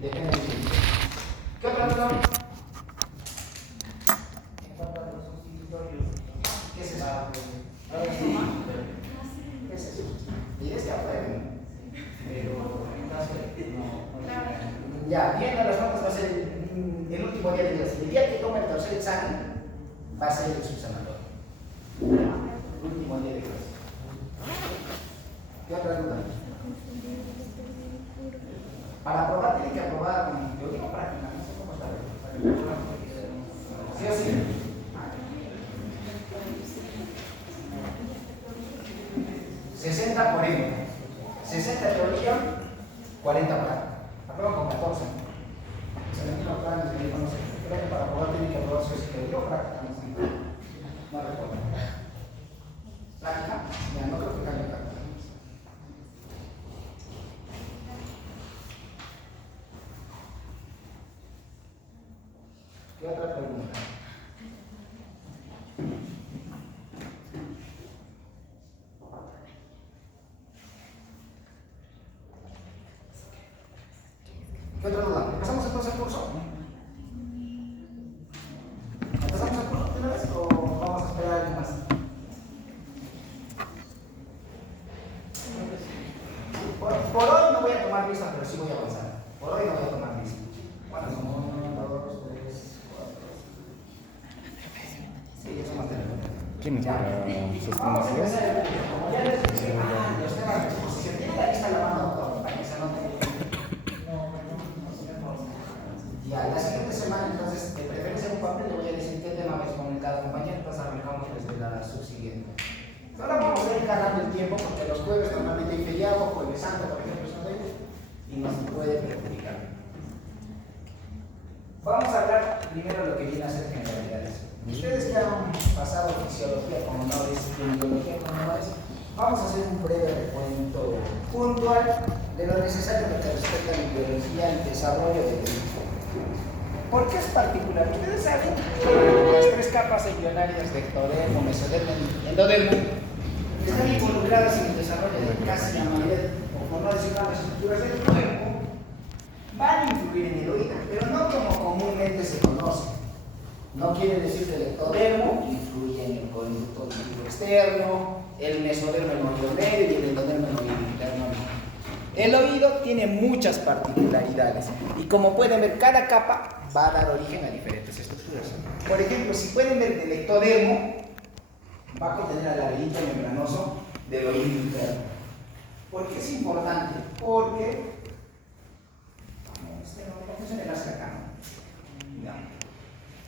Depende del tiempo. ¿Qué otra duda? En cuanto a los sustitutorios, ¿qué es eso? ¿Qué es eso? Y es que aprueben, pero en caso no. Ya, viendo las notas va a ser el último día de clase. El día que tome el tercer examen va a ser el subsanatorio. El último día de clase. ¿Qué otra duda? Para aprobar tiene que aprobar con teoría o práctica, no sé cómo está. ¿Sí o sí? 60-40. 60 teoría, 40 práctica. Aprueban con 14. Se le tiene los planes de no sé. Creo que para aprobar tiene que aprobar su teoría o práctica, no sé. No recuerdo. ¿Práctica? Ya, no creo que cambie práctica. ¿Qué otra pregunta? ¿Qué otra duda? ¿Empezamos entonces el curso? ¿Empezamos el curso de una vez o vamos a esperar a alguien más? Por hoy no voy a tomar lista, pero sí voy a avanzar. Por hoy no voy a tomar lista. Bueno, son 1, 2, 3, 4. Sí, ya son más de la cuenta. ¿Quién es para sus Vamos a conocidos? empezar el curso. Como ya les dije, los temas de exposición. Tiene la lista en la mano, doctor, para que se anote. Ya, la siguiente semana, entonces, de preferencia en un papel, le voy a decir qué tema va a exponer cada compañero, entonces arrancamos desde la subsiguiente. Ahora vamos a ir ganando el tiempo porque los jueves normalmente hay feriado, jueves santo, por ejemplo, son de ellos, y nos puede perjudicar. Vamos a hablar primero de lo que viene a ser generalidades. Ustedes que han pasado fisiología con honores y biología con honores, vamos a hacer un breve recuento puntual de lo necesario en lo que respecta a la biología y el desarrollo del mismo. ¿Por qué es particular? Ustedes saben que las tres capas embrionarias de ectodermo, mesodermo y endodermo están involucradas en el desarrollo de casi la mayoría, o por no decir las estructuras del cuerpo, van a influir en el oído, pero no como comúnmente se conoce. No quiere decir que el ectodermo influye en el conducto auditivo externo, el mesodermo en el oído medio y el endodermo en el oído interno. El oído tiene muchas particularidades y como pueden ver, cada capa va a dar origen a diferentes estructuras. Por ejemplo, si pueden ver el ectodermo, va a contener al laberinto membranoso del oído interno. ¿Por qué es importante? Porque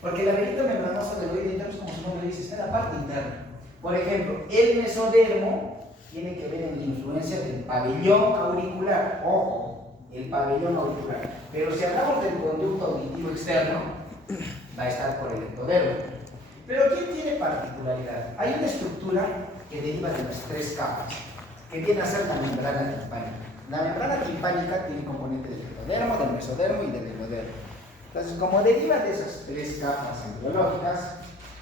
porque el laberinto membranoso del oído interno es como su nombre dice, está en la parte interna. Por ejemplo, el mesodermo tiene que ver en la influencia del pabellón auricular. Ojo, el pabellón auricular. Pero si hablamos del conducto auditivo externo, va a estar por el ectodermo. Pero ¿quién tiene particularidad? Hay una estructura que deriva de las tres capas, que viene a ser la membrana timpánica. La membrana timpánica tiene componente del ectodermo, del mesodermo y del endodermo. Entonces, como deriva de esas tres capas embriológicas,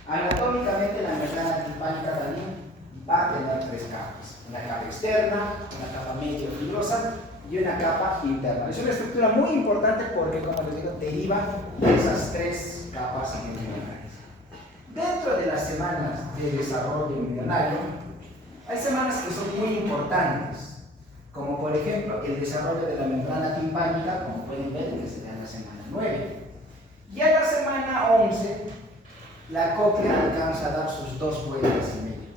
anatómicamente la membrana timpánica también va a tener tres capas. Una capa externa, una capa medio fibrosa y una capa interna. Es una estructura muy importante porque, como les digo, deriva de esas tres capas embrionarias. Dentro de las semanas de desarrollo embrionario, hay semanas que son muy importantes, como por ejemplo el desarrollo de la membrana timpánica, como pueden ver, que se da en la semana 9. Y a la semana 11, la cóclea alcanza a dar sus 2 vueltas y media.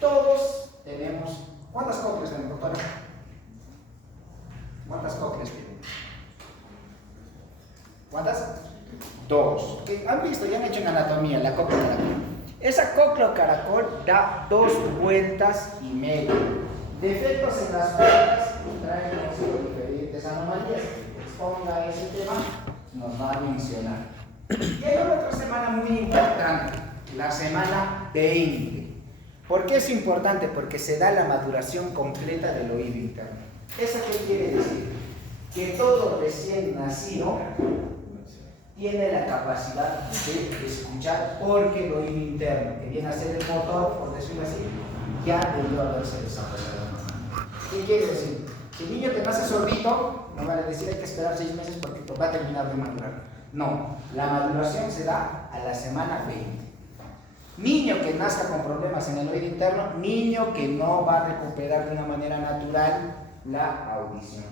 Todos tenemos, ¿cuántas cócleas tenemos, doctora? ¿Cuántas cócleas tenemos? ¿Cuántas? 2. ¿Han visto? Ya han hecho en anatomía la cóclea caracol. Esa cóclea caracol da 2 vueltas y media. Defectos en las vueltas traen diferentes anomalías. Que exponga ese tema, nos va a mencionar. Y hay otra semana muy importante, la semana 20. ¿Por qué es importante? Porque se da la maduración completa del oído interno. ¿Eso qué quiere decir? Que todo recién nacido tiene la capacidad de escuchar porque el oído interno, que viene a ser el motor, por decirlo así, ya debió haberse desarrollado. ¿Qué quiere decir? Si el niño te nace sordito, no vale decir hay que esperar 6 meses porque va a terminar de madurar. No, la maduración se da a la semana 20. Niño que nazca con problemas en el oído interno, niño que no va a recuperar de una manera natural la audición.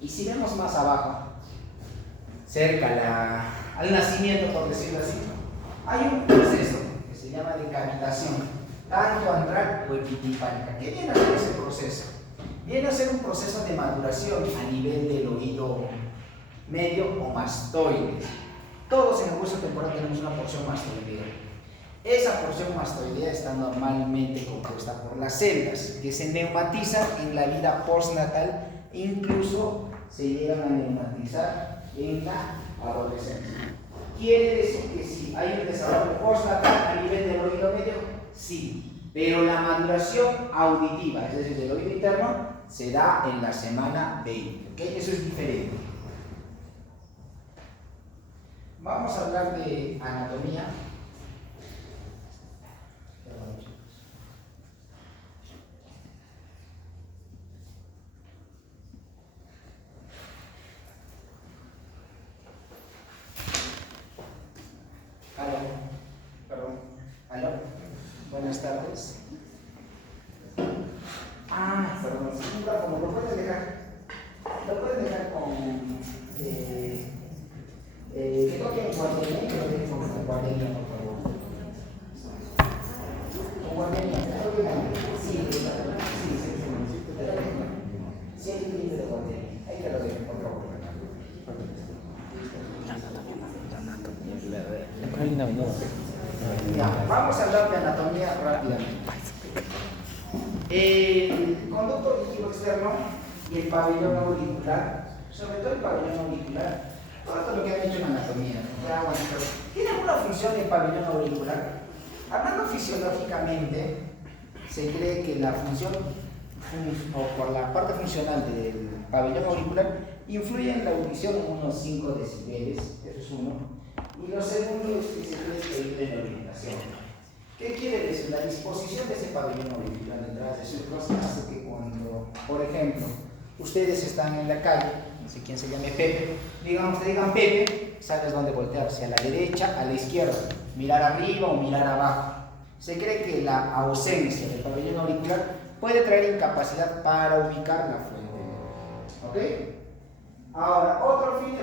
Y si vemos más abajo, cerca al nacimiento, por decirlo así, hay un proceso que se llama decavitación, tanto antral o epitímpánica. ¿Qué viene a ser ese proceso? Viene a ser un proceso de maduración a nivel del oído medio o mastoide. Todos en el hueso temporal tenemos una porción mastoidea. Esa porción mastoidea está normalmente compuesta por las células que se neumatizan en la vida postnatal e incluso se llegan a neumatizar en la adolescencia. ¿Quiere decir que si hay un desarrollo postnatal a nivel del oído medio? Sí, pero la maduración auditiva, es decir, del oído interno, se da en la semana 20. ¿Okay? Eso es diferente. Vamos a hablar de anatomía. Aló. Buenas tardes. Perdón, un micrófono, ¿lo puedes dejar? ¿Lo puedes dejar con que toque el guardería? Que lo deje con el guardería, por favor. Con guardería, sí, sí, hay un límite de guardería. Ahí que lo dejen, por favor. Ya, vamos a hablar de anatomía rápidamente. El conducto auditivo externo y el pabellón auricular, sobre todo el pabellón auricular, todo lo que han hecho en anatomía, ¿tiene alguna función el pabellón auricular? Hablando fisiológicamente, se cree que la función, o por la parte funcional del pabellón auricular, influye en la audición unos 5 decibeles, eso es uno. Y lo segundo es que se cree que ayuda en la orientación. ¿Qué quiere decir? La disposición de ese pabellón auricular detrás de surcos hace que cuando, por ejemplo, ustedes están en la calle, no sé quién se llame Pepe, digamos, te digan Pepe, sabes dónde voltear, hacia la derecha, a la izquierda, mirar arriba o mirar abajo. Se cree que la ausencia del pabellón auricular puede traer incapacidad para ubicar la fuente. ¿Ok? Ahora, otro fin de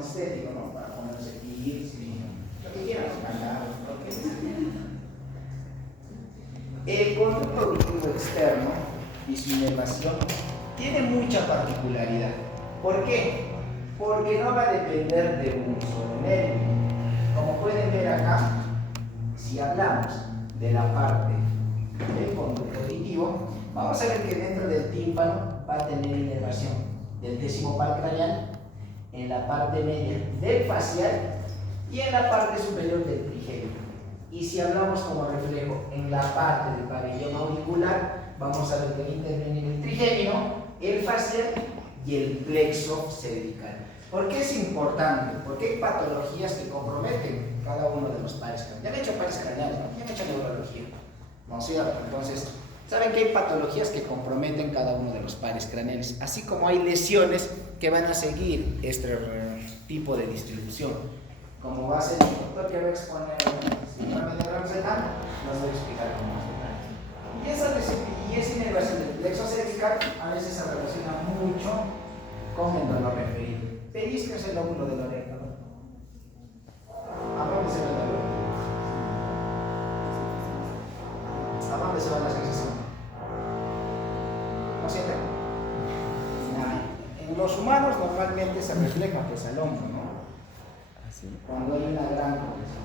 estético, ¿no? Para ponerse aquí, lo que quieran, cantar, lo que sea. El conducto auditivo externo y su inervación tiene mucha particularidad. ¿Por qué? Porque no va a depender de un solo nervio. Como pueden ver acá, si hablamos de la parte del conducto auditivo, vamos a ver que dentro del tímpano va a tener inervación del décimo par craneal, en la parte media del facial y en la parte superior del trigémino. Y si hablamos como reflejo en la parte del pabellón auricular, vamos a ver que interviene el trigémino, el facial y el plexo cervical. ¿Por qué es importante? Porque hay patologías que comprometen cada uno de los pares craneales. Ya me he hecho pares craneales, ¿no? Ya me he hecho neurología, ¿no es cierto? Entonces, saben que hay patologías que comprometen cada uno de los pares craneales, así como hay lesiones que van a seguir este tipo de distribución. Como va a ser el doctor que va a exponer síndrome de Ramsey-Hunt, nos voy a explicar cómo es. Y esa inervación del plexo cervical a veces se relaciona mucho con el dolor referido. Pellizquense el lóbulo de la oreja, ¿no? ¿A dónde se va el dolor? ¿A dónde se va la sensación? ¿No sienten? En los humanos normalmente se refleja pues al hombro, ¿no? Cuando hay una gran compresión.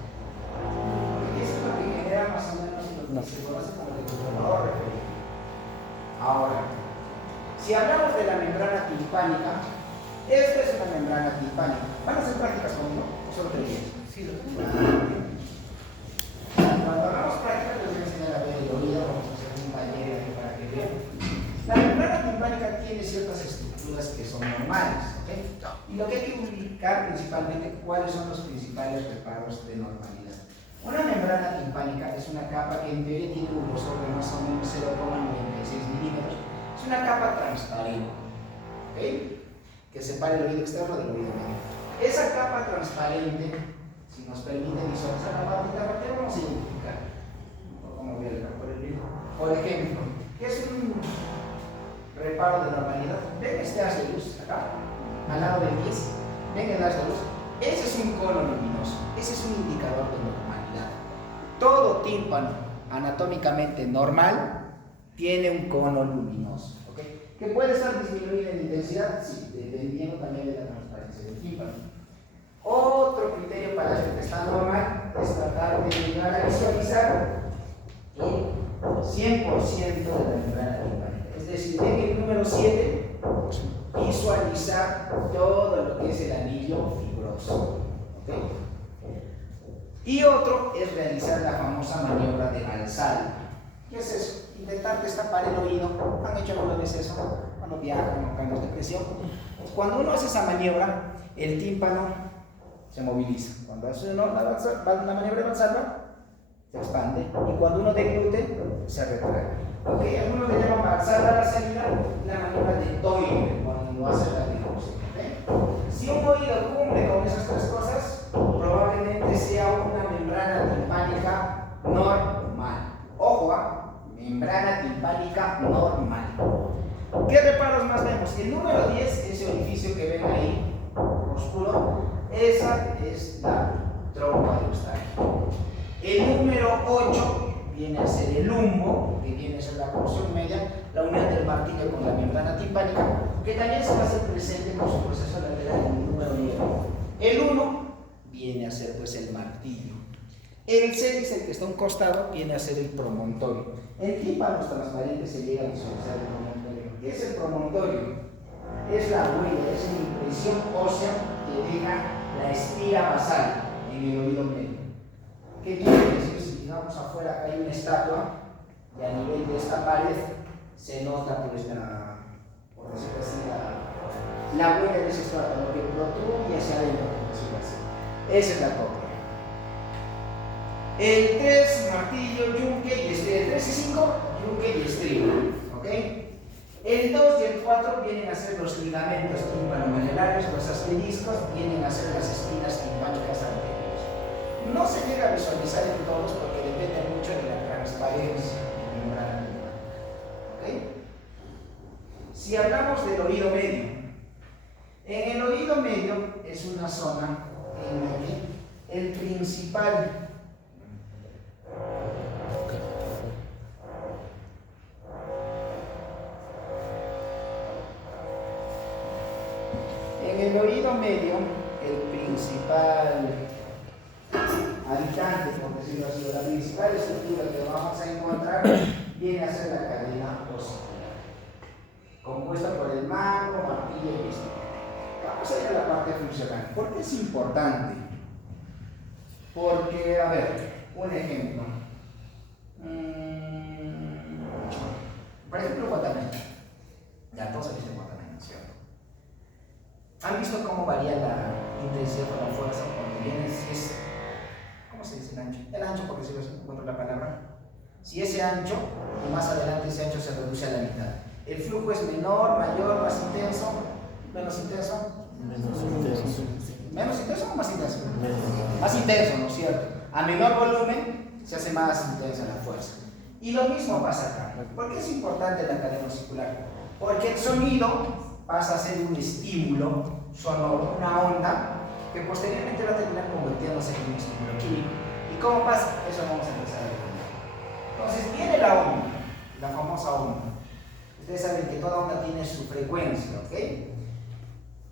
Porque eso es lo que genera más o menos lo que se conoce como el dolor referido. Ahora, si hablamos de la membrana timpánica, esta es una membrana timpánica. ¿Van a hacer prácticas conmigo? Solo te digo. Sí, cuando hagamos prácticas, les voy a enseñar a ver el oído, vamos a hacer un taller ahí para que vean. La membrana timpánica tiene ciertas estructuras que son normales, ¿ok? Y lo que hay que ubicar principalmente, cuáles son los principales reparos de normalidad. Una membrana timpánica es una capa que en teoría tiene un grosor de más o menos 0,96 milímetros. Es una capa transparente. ¿ok? Que separe el oído externo del oído medio. Esa capa transparente, si nos permite visualizar la parte interna, vamos a identificar. Vamos a ver por el video. Por ejemplo, ¿qué es un reparo de normalidad? Ven este haz de luz acá, al lado del pie. Ven el haz de luz. Ese es un cono luminoso. Ese es un indicador de normalidad. Todo tímpano anatómicamente normal tiene un cono luminoso. ¿Okay? ¿Que puede estar disminuido en intensidad? Sí, dependiendo también de la transparencia del tímpano. Otro criterio para ver que está normal es tratar de llegar a visualizar el 100% de la membrana timpánica. Es decir, en el número 7, visualizar todo lo que es el anillo fibroso. ¿Okay? Y otro es realizar la famosa maniobra de Valsalva. ¿Qué es eso? Intentar destapar el oído. ¿Han hecho alguna vez eso? Cuando viajan o cambios de presión. Cuando uno hace esa maniobra, el tímpano se moviliza. Cuando hace uno la maniobra de Valsalva, se expande. Y cuando uno deglute, se retrae. ¿Okay? Algunos le llaman Valsalva a la salida, la maniobra de Doyle, cuando hace la difusión. ¿Okay? Si un oído cumple con esas tres cosas, probablemente sea una membrana timpánica normal. Ojo, membrana timpánica normal. ¿Qué reparos más vemos? El número 10, ese orificio que ven ahí, oscuro, esa es la trompa de Eustaquio. El número 8 viene a ser el lumbo, que viene a ser la porción media, la unión del martillo con la membrana timpánica, que también se va a hacer presente por su proceso lateral en el número 9. El 1 viene a ser pues el martillo. El 6, el que está a un costado, viene a ser el promontorio. En tímpanos transparentes se llega a visualizar el promontorio. ¿Qué es el promontorio? Es la huella, es una impresión ósea que deja la espira basal en el oído medio. ¿Qué quiere decir? Si digamos afuera acá hay una estatua y a nivel de esta pared se nota pues por decirlo así, la huella de esa estatua, lo que protruye hacia adentro, por decirlo así. Esa es la cópula. El 3, martillo, yunque y estribo. El 3 y 5, yunque y estribo. ¿Ok? El 2 y el 4 vienen a ser los ligamentos tímpano-manelares, los asteriscos vienen a ser las espinas timpánicas anteriores. No se llega a visualizar en todos porque depende mucho de la transparencia de la membrana timpánica. ¿Ok? Si hablamos del oído medio, en el oído medio es una zona en la que el principal habitante, por decirlo así, la principal estructura que vamos a encontrar viene a ser la cadena osicular, compuesta por el mango, martillo y estribo. Vamos a ir a la parte funcional. ¿Por qué es importante? Porque, a ver, un ejemplo. Por ejemplo, Guatemala. Ya todos han visto Guatemala, ¿cierto? ¿Han visto cómo varía la intensidad o la fuerza cuando viene? ¿Cómo se dice el ancho? El ancho, porque si no encuentro la palabra. Si ese ancho, y más adelante ese ancho se reduce a la mitad. El flujo es menor, mayor, más intenso, menos intenso. ¿Menos intenso o más intenso? Más intenso, ¿no es cierto? A menor volumen se hace más intensa la fuerza. Y lo mismo pasa acá. ¿Por qué es importante la cadena osicular? Porque el sonido pasa a ser un estímulo sonoro, una onda, que posteriormente va a terminar convirtiéndose en un estímulo químico. ¿Y cómo pasa? Eso vamos a empezar a ver. Entonces viene la onda, la famosa onda. Ustedes saben que toda onda tiene su frecuencia, ¿ok?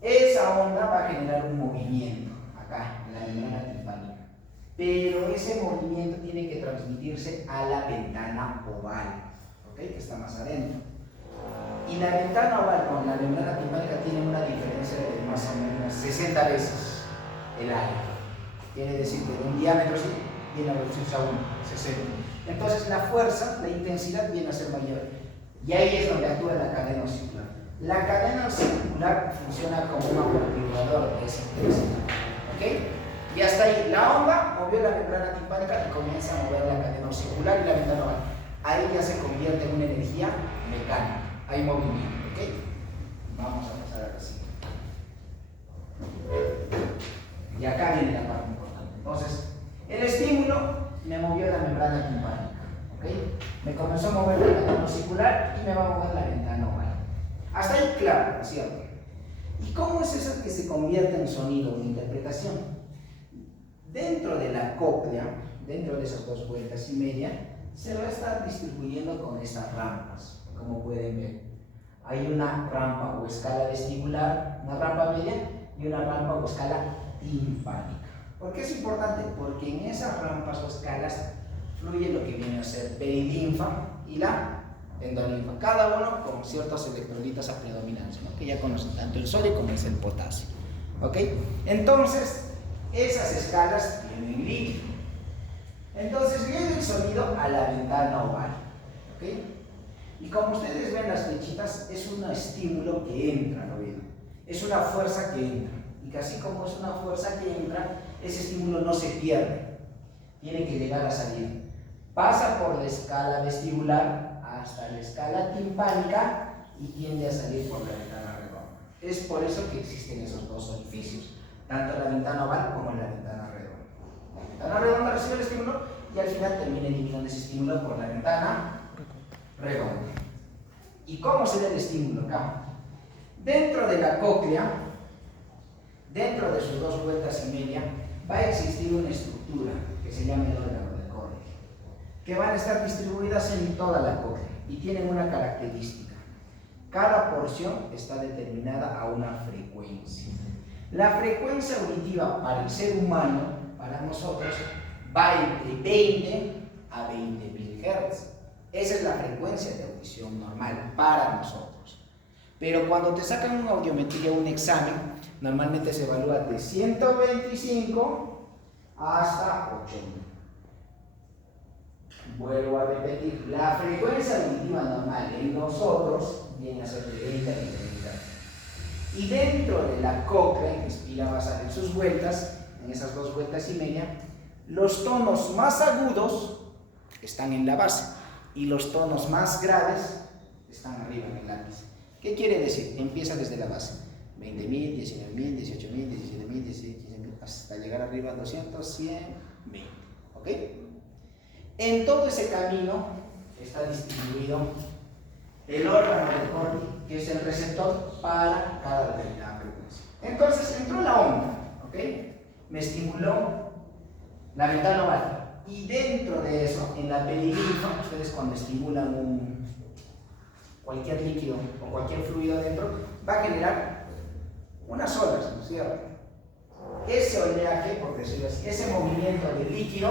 Esa onda va a generar un movimiento acá, en la membrana timpánica. Pero ese movimiento tiene que transmitirse a la ventana oval, ¿ok? Que está más adentro. Y la ventana oval con la membrana timpánica tiene una diferencia de más o menos 60 veces el área. Quiere decir que de un diámetro así viene a reducirse a 1, 60. Entonces la fuerza, la intensidad viene a ser mayor. Y ahí es donde actúa la cadena osicular. La cadena osicular funciona como un amortiguador de esa intensidad. ¿Ok? Y hasta ahí, la onda movió la membrana timpánica y comienza a mover la cadena osicular y la ventana oval. Ahí ya se convierte en una energía mecánica. Hay movimiento, ¿ok? Vamos a pasar a la siguiente. Y acá viene la parte importante. Entonces, el estímulo me movió la membrana timpánica, ¿ok? Me comenzó a mover la ventana osicular y me va a mover la ventana oval. Hasta ahí claro, ¿no es cierto? ¿Y cómo es eso que se convierte en sonido o en interpretación? Dentro de la cóclea, dentro de esas 2 vueltas y media, se va a estar distribuyendo con estas rampas, como pueden ver. Hay una rampa o escala vestibular, una rampa media y una rampa o escala timpánica. ¿Por qué es importante? Porque en esas rampas o escalas fluye lo que viene a ser perilinfa y la endolinfa, cada uno con ciertos electrolitos a predominancia, ¿no? Que ya conocen tanto el sodio como es el potasio. ¿Ok? Entonces, esas escalas tienen líquido. Entonces viene el sonido a la ventana oval. ¿Ok? Y como ustedes ven las flechitas, es un estímulo que entra al oído. Es una fuerza que entra. Y que así como es una fuerza que entra, ese estímulo no se pierde. Tiene que llegar a salir. Pasa por la escala vestibular hasta la escala timpánica y tiende a salir por la ventana redonda. Es por eso que existen esos 2 orificios, tanto la ventana oval como la ventana redonda. La ventana redonda recibe el estímulo y al final termina eliminando ese estímulo por la ventana redonda. ¿Y cómo se da el estímulo acá? Dentro de la cóclea, dentro de sus 2 vueltas y media, va a existir una estructura que se llama el órgano de Corti, que van a estar distribuidas en toda la cóclea y tienen una característica. Cada porción está determinada a una frecuencia. La frecuencia auditiva para el ser humano, para nosotros, va entre 20 a 20.000 Hz. Esa es la frecuencia de audición normal para nosotros. Pero cuando te sacan una audiometría o un examen, normalmente se evalúa de 125 hasta 8.000. Vuelvo a repetir, la frecuencia auditiva normal en nosotros viene a ser de 20 a 20 Hz. Y dentro de la cóclea, que Spira va a salir sus vueltas, en esas 2 vueltas y media, los tonos más agudos están en la base y los tonos más graves están arriba en el lápiz. ¿Qué quiere decir? Empieza desde la base. 20.000, 19.000, 18.000, 17.000, 16.000, hasta llegar arriba a 200, 100, 1000. ¿Ok? En todo ese camino está distribuido el órgano de Corti, que es el receptor para cada determinada frecuencia. Entonces entró la onda, ¿ok? Me estimuló la ventana oval. Y dentro de eso, en la perilinfa, ustedes cuando estimulan cualquier líquido o cualquier fluido adentro, va a generar unas olas, ¿no es cierto? Ese oleaje, por decirlo así, ese movimiento de líquido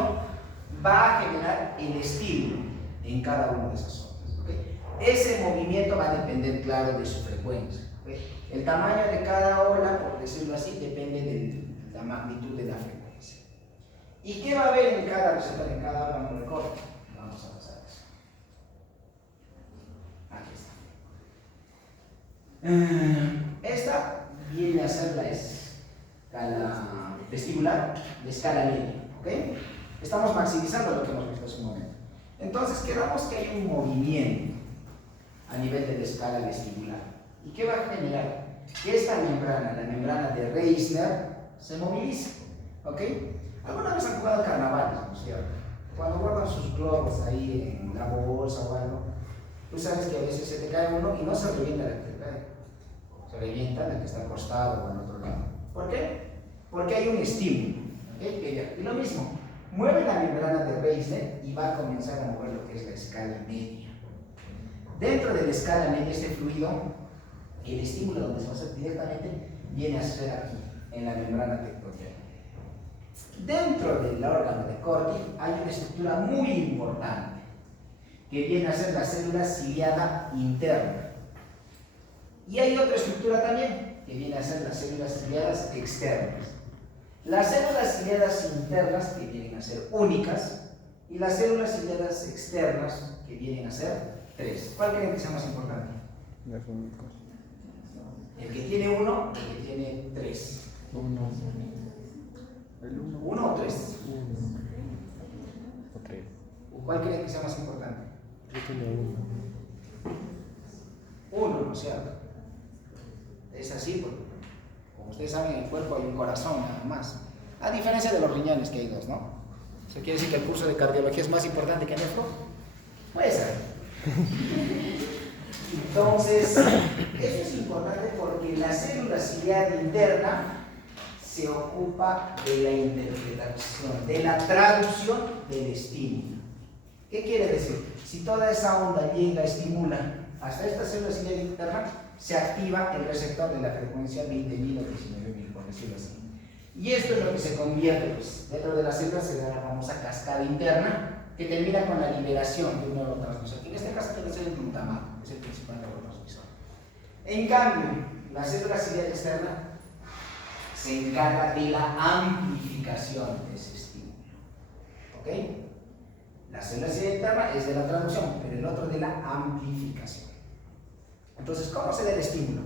va a generar el estímulo en cada una de esas ondas, ¿okay? Ese movimiento va a depender, claro, de su frecuencia, ¿okay? El tamaño de cada ola, por decirlo así, depende de la magnitud de la frecuencia. ¿Y qué va a haber en cada receptor, en cada órgano de Corti? Vamos a pasar eso. Aquí está. Esta viene a ser la escala vestibular de escala media, ¿ok? Estamos maximizando lo que hemos visto hace un momento. Entonces, quedamos que hay un movimiento a nivel de la escala vestibular. ¿Y qué va a generar? Que esta membrana, la membrana de Reissner, se movilice, ¿ok? ¿Alguna vez han jugado carnavales, no es cierto? Cuando guardan sus globos ahí en la bolsa o algo, tú sabes que a veces se te cae uno y no se revienta la que te cae. Se revienta la que está al costado o al otro lado. ¿Por qué? Porque hay un estímulo, ¿ok? Y lo mismo, mueve la membrana de Reissner y va a comenzar a mover lo que es la escala media. Dentro de la escala media, este fluido, el estímulo donde se va a hacer directamente, viene a ser aquí, en la membrana tectorial. Dentro del órgano de Corti hay una estructura muy importante que viene a ser la célula ciliada interna. Y hay otra estructura también que viene a ser las células ciliadas externas. Las células ciliadas internas que vienen a ser únicas y las células ciliadas externas que vienen a ser 3. ¿Cuál creen que sea más importante? Las únicas. El que tiene 1 y el que tiene 3. El 1. 1 o 3. O 3. ¿Cuál creen que sea más importante? Yo tengo 1. 1, ¿no es cierto? Es así, porque como ustedes saben, en el cuerpo hay un corazón nada más. A diferencia de los riñones que hay dos, ¿no? ¿Eso quiere decir que el curso de cardiología es más importante que nefro? Puede ser. Entonces, eso es importante porque la célula ciliar interna se ocupa de la interpretación, de la traducción del estímulo. ¿Qué quiere decir? Si toda esa onda llega, estimula hasta esta célula ciliar interna, se activa el receptor de la frecuencia 20.000 o 19.000, por decirlo así. Y esto es lo que se convierte, pues, dentro de la célula se da la famosa cascada interna, que termina con la liberación de un neurotransmisor, que en este caso puede ser el glutamato, que es el principal neurotransmisor. En cambio, la célula ciliar externa se encarga de la amplificación de ese estímulo. ¿Ok? La célula ciliar interna es de la traducción, pero el otro de la amplificación. Entonces, ¿cómo se da el estímulo?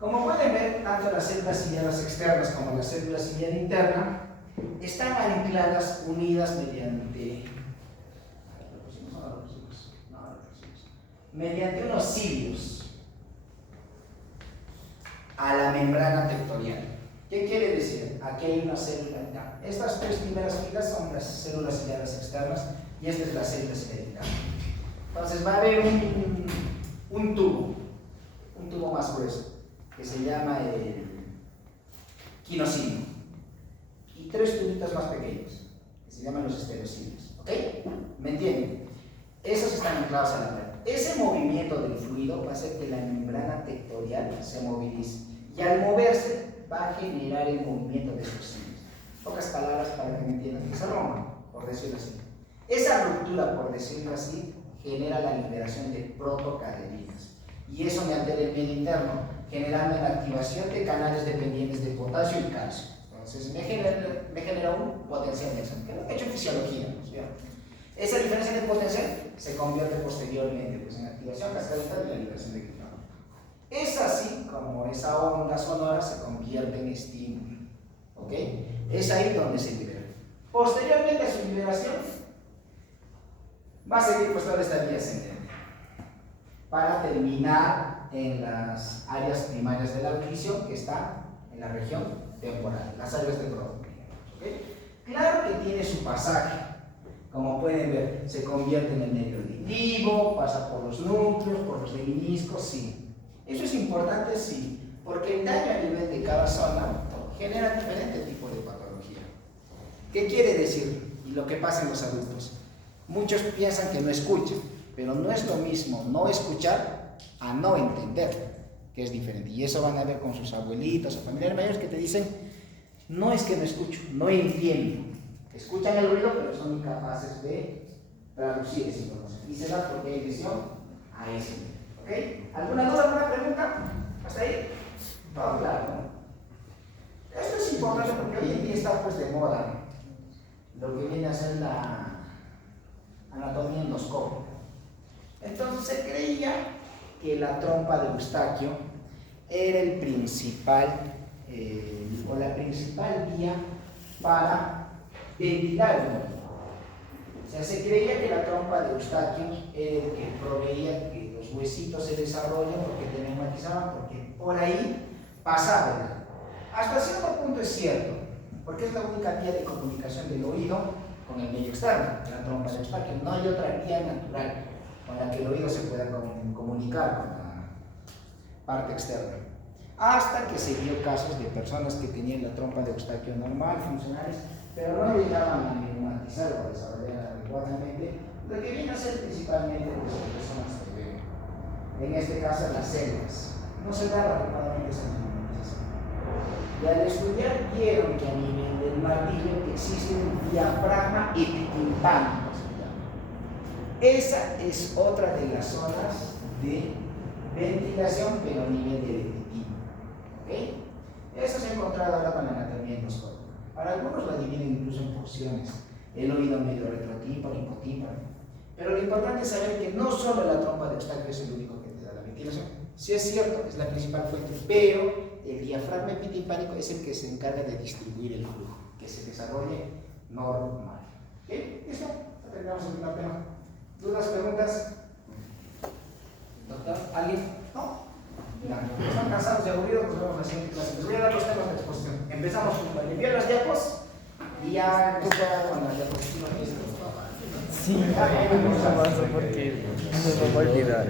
Como pueden ver, tanto las células ciliares externas como la célula ciliar interna están ancladas, unidas mediante unos cilios a la membrana tectorial. ¿Qué quiere decir? Aquí hay una célula. Estas tres primeras filas son las células ciliares externas y esta es la célula ciliar interna. Entonces va a haber un tubo más grueso, que se llama el quinocilio, y tres tubitos más pequeños, que se llaman los estereocilios. ¿Ok? ¿Me entienden? Esos están anclados a la pared. Ese movimiento del fluido va a hacer que la membrana tectorial se movilice, y al moverse va a generar el movimiento de estos cilios. Pocas palabras para que me entiendan, que se rompan, por decirlo así. Esa ruptura, por decirlo así, genera la liberación de protocadeninas, y eso me altera el medio interno, generando la activación de canales dependientes de potasio y calcio. Entonces me genera un potencial de acción, que es lo que he hecho en fisiología, ¿no? Esa diferencia de potencial se convierte posteriormente, pues, en activación cascadita de la liberación de glutamato. Es así como esa onda sonora se convierte en estímulo. ¿Ok? Es ahí donde se libera. Posteriormente a su liberación, va a seguir, pues, toda esta vía ascendente para terminar en las áreas primarias de la audición, que está en la región temporal, las áreas de Broca. ¿Okay? Claro que tiene su pasaje, como pueden ver, se convierte en el medio auditivo, pasa por los núcleos, por los meniscos, sí. Eso es importante, sí, porque el daño a nivel de cada zona genera diferente tipo de patología. ¿Qué quiere decir? Y lo que pasa en los adultos. Muchos piensan que no escuchan, pero no es lo mismo no escuchar a no entender, que es diferente. Y eso van a ver con sus abuelitos o familiares mayores que te dicen, no es que no escucho, no entiendo. Escuchan el ruido, pero son incapaces de traducir esa información. Y se da porque hay lesión a ese nivel. ¿Ok? ¿Alguna duda, alguna pregunta? ¿Hasta ahí? Todo claro, ¿no? Esto es importante porque hoy en día está, pues, de moda lo que viene a ser la anatomía endoscópica. Entonces se creía que la trompa de Eustaquio era el principal o la principal vía para ventilar el oído. O sea, se creía que la trompa de Eustaquio era el que proveía que los huesitos se desarrollen, porque te neumatizaban, porque por ahí pasaba el aire. Hasta cierto punto es cierto, porque es la única vía de comunicación del oído con el medio externo, la trompa de Eustaquio. No hay otra vía natural con la que el oído se pueda comunicar con la parte externa. Hasta que se dio casos de personas que tenían la trompa de Eustaquio normal, funcionales, pero no llegaban a neumatizar o a desarrollar adecuadamente, lo que viene a ser principalmente, pues, las personas que ven, en este caso las células. No se daba adecuadamente esa neumatización. Y al estudiar vieron que a nivel del martillo existe un diafragma epitimpánico. Esa es otra de las zonas de ventilación, pero a nivel del epitimo. ¿Ok? Eso se ha encontrado ahora con la anatomía endoscópica. Para algunos la dividen incluso en porciones: el oído medio retrotímpano, hipotímpano. Pero lo importante es saber que no solo la trompa de Eustaquio es el único que te da la ventilación. Sí es cierto, es la principal fuente, pero el diafragma epitimpánico es el que se encarga de distribuir el flujo, que se desarrolle normal. ¿Ok? ¿Listo? Terminamos el primer tema. ¿Dudas, preguntas? ¿Doctor? ¿Alguien? ¿No? Ya, están cansados y aburridos, nos vemos en la siguiente clase. Les voy a dar los temas de exposición. Empezamos con limpiar las diapos y ya empezamos con las diapositivas. Sí, no me pasa porque no me va a olvidar.